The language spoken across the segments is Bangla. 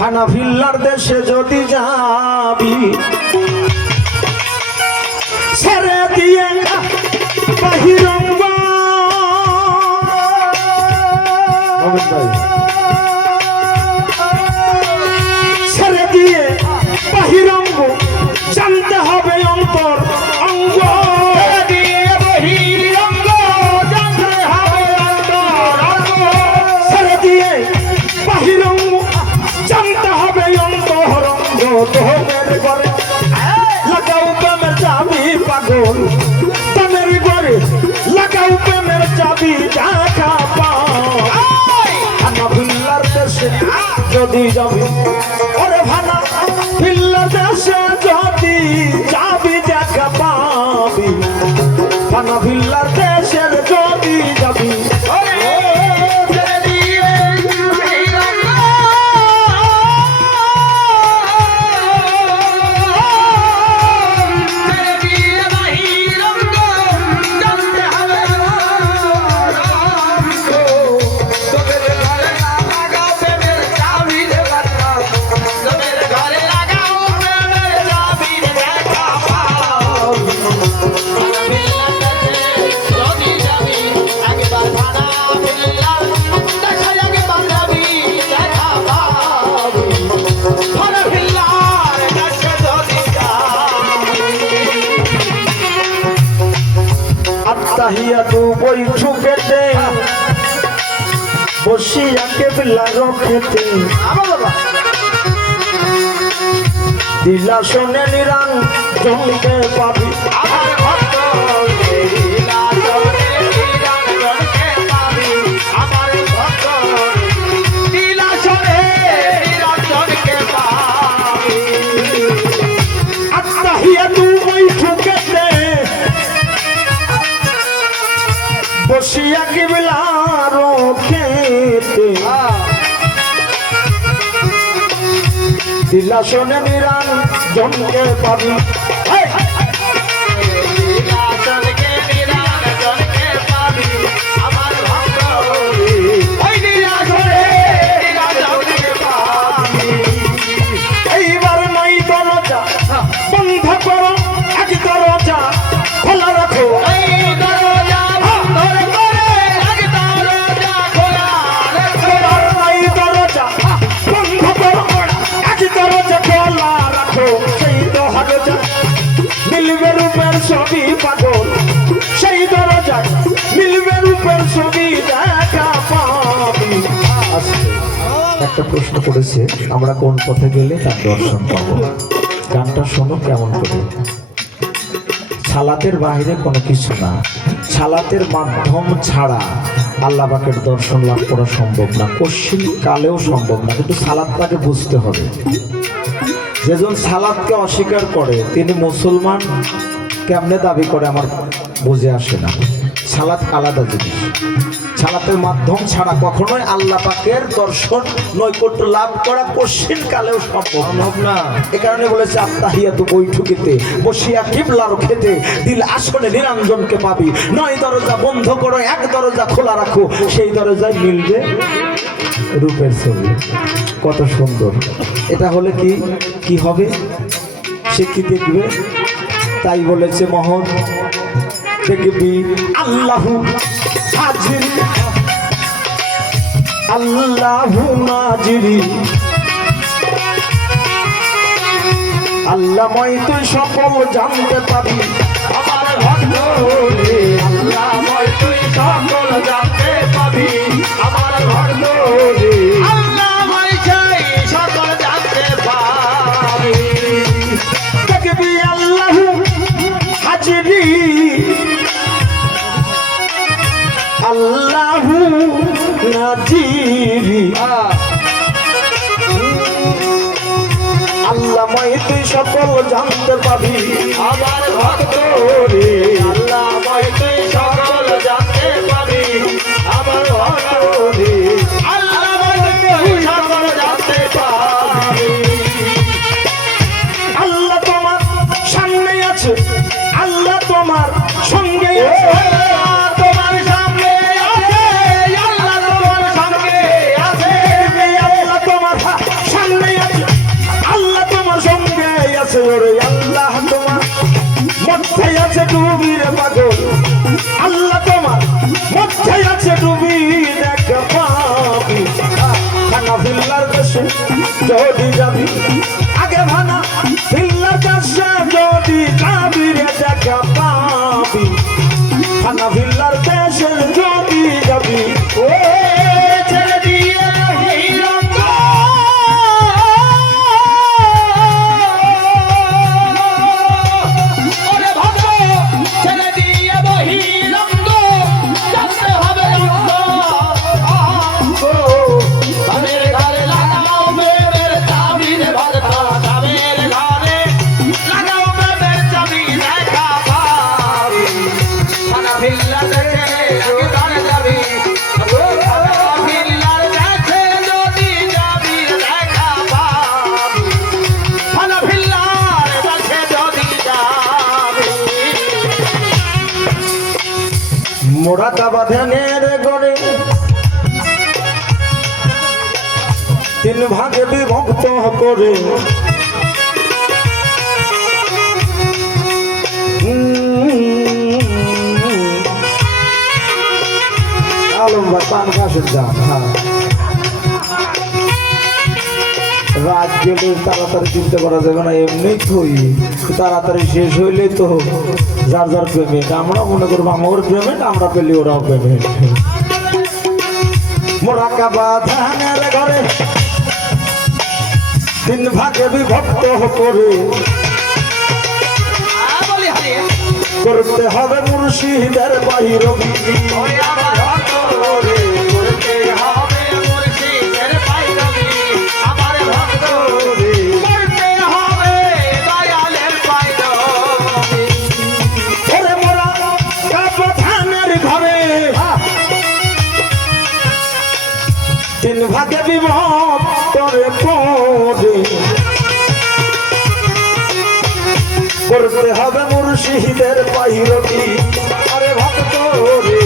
ফানা ফিল্লার দেশে যদি যাবি ছেড়ে দিয়ে ছেড়ে দিয়ে বাহিরঙ্গ জানতে পাগল তোমের ঘরে লাগাও প্রেমের চাবি দেখা পাও। ভানা ভিল্লার দেশে যদি যাবি, ওরে ভানা ভিল্লার দেশে যদি যাবি ভানা ভিল্লার আত্মাহিয়াতু বৈঠুকেতে বসিয়া কেবলা রক্ষেতে। দিলা শোনে নিরান জমিতে পাবি। বসিয়া কিবলার খেতে দিলা শোনে নিরান জমকে পাবি। মিলবে রূপের ছবি পাগল। সেই দরজা মিলবে রূপের ছবি দেখা পাবি। একটা প্রশ্ন করেছে, আমরা কোন পথে গেলে তার দর্শন পাবো? গানটা শোনো কেমন করে। সালাতের বাইরে কোনো কিছু না। সালাতের মাধ্যম ছাড়া আল্লাহ দর্শন লাভ করা সম্ভব না। কশ্চিন কালেও সম্ভব না, কিন্তু সালাদটাকে বুঝতে হবে। যেজন সালাদকে অস্বীকার করে, তিনি মুসলমান কেমনে দাবি করে আমার বুঝে আসে না। সালাদ আলাদা জিনিস। সালাতের মাধ্যম ছাড়া কখনোই আল্লাহ পাকের দর্শন নৈকট্য লাভ করা কশ্চিন কালেও সম্ভব না। এ কারণে বলেছে আত্মাহিয়া তো বৈঠকিতে বসিয়া কিবলার খেতে দিল আসনে নিরঞ্জনকে পাবি। নয় দরজা বন্ধ করো এক দরজা খোলা রাখো সেই দরজায় মিলবে রূপের ছবি। কত সুন্দর। এটা হলে কি কি হবে? সে কি দেখবে? তাই বলেছে মহৎ দেখবি আল্লাহ হাজির। আল্লাহ নাজিরি। আল্লাহময় তুই সকল জানতে পাবি আমার ভক্ত রে আল্লাহময় তুই সকল জানতে পাবি আমার ভক্ত নাজিরি আল্লাহ মাইতে সকল জানতে পাবি আমার ভক্ত। রে যদি তিন ভাগে বিভক্ত করে। আলম ভাই পান কাশের দাম রাত গেলে তাড়াতাড়ি চিনতে করা যাবে না, এমনি থই। তাড়াতাড়ি শেষ হইলে তো। যার যার পেমেন্ট আমরা মনে করব আমার পেমেন্ট আমরা পেলি ওরাও পেমেন্ট মোরাকাবা ধানের ঘরে তিন ভাগে বিভক্ত করে করতে হবে মুর্শিদের বাহির করে করে করতে হবে মুর্শিদের পাইরবি আরে ভক্ত রে।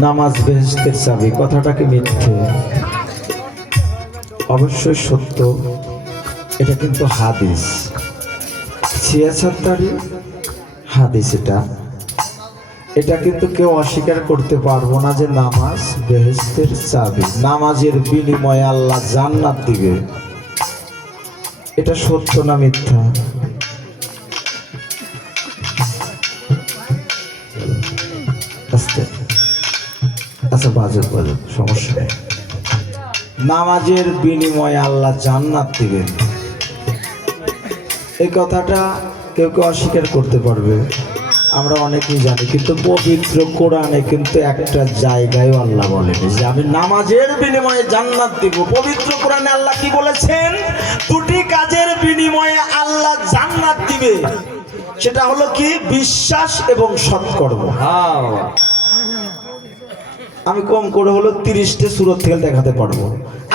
নামাজ বেহেস্তের চাবি কথাটাকে মিথ্যে? অবশ্যই সত্য, এটা কিন্তু হাদিস। ছিয়াছাত্তারি হাদিস এটা। এটা কিন্তু কেউ অস্বীকার করতে পারব না যে নামাজ বেহেস্তের চাবি। নামাজের বিনিময়ে আল্লাহ জান্নাত দিবে। এটা সত্য না মিথ্যা? আচ্ছা বাজে বাজে, সমস্যা নেই। নামাজের বিনিময়ে আল্লাহ জান্নাত দিবেন। এই কথাটা কেউ কেউ অস্বীকার করতে পারবে। আমরা অনেকেই জানি, কিন্তু পবিত্র কোরআনে কিন্তু একটা জায়গায় আল্লাহ বলেনি যে আমি নামাজের বিনিময়ে জান্নাত দিব। পবিত্র কোরআনে আল্লাহ কি বলেছেন? দুটি কাজের বিনিময়ে আল্লাহ জান্নাত দিবে। সেটা হলো কি? বিশ্বাস এবং সৎকর্ম। আমি কম করে হলো তিরিশটা সুরত থেকে দেখাতে পারব।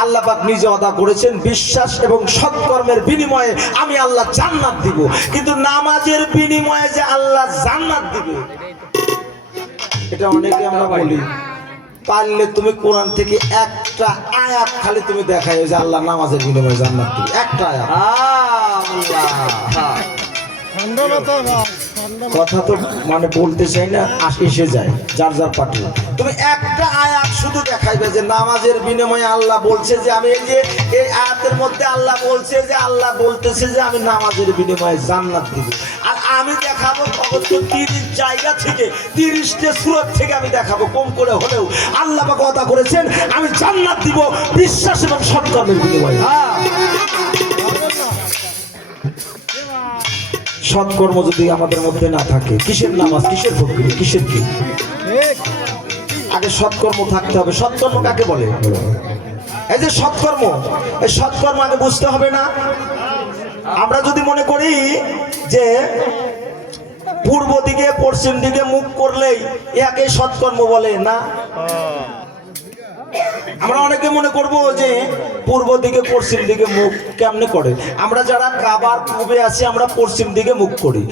আল্লাহ পাক নিজে অদা করেছেন বিশ্বাস এবং সৎকর্মের বিনিময়ে আমি আল্লাহ জান্নাত দিব। কিন্তু নামাজের বিনিময়ে যে আল্লাহ জান্নাত দিবে এটা অনেকে আমরা বলি। পারলে তুমি কোরআন থেকে একটা আয়াত খালি তুমি দেখাই যে আল্লাহ নামাজের বিনিময়ে জান্নাত দিবে। একটা আয়াত। আল্লাহ। কথা তো মানে বলতে চাই না, আসে যায়, যার যার পাঠে তুমি একটা আয়াত শুধু দেখাইবে যে নামাজের বিনিময়ে আল্লাহ বলছে যে আমি এই যে, এই আয়াতের মধ্যে আল্লাহ বলছে যে, আল্লাহ বলতেছে যে আমি নামাজের বিনিময়ে জান্নাত দিব। আর আমি দেখাবো অবশ্য তিরিশ জায়গা থেকে, তিরিশটা সুরত থেকে আমি দেখাবো, কম করে হলেও। আল্লাহ কথা করেছেন, আমি জান্নাত দিব, বিশ্বাস এবং সৎকর্মের বিনিময়ে। সৎকর্ম যদি আমাদের মধ্যে না থাকে কিসের নামাজ কিসের ভক্তি কিসের কি? আগে সৎকর্ম থাকতে হবে। সৎকর্ম কাকে বলে? এই যে সৎকর্ম এই সৎকর্ম আগে বুঝতে হবে না। আমরা যদি মনে করি যে পূর্ব দিকে পশ্চিম দিকে মুখ করলেই একে সৎকর্ম বলে না? আমরা অনেকে মনে করব যে পূর্ব দিকে, পশ্চিম দিকে মুখ কেমনে করে? আমরা যারা কাবার পূর্বে আছি, আমরা পশ্চিম দিকে মুখ করি।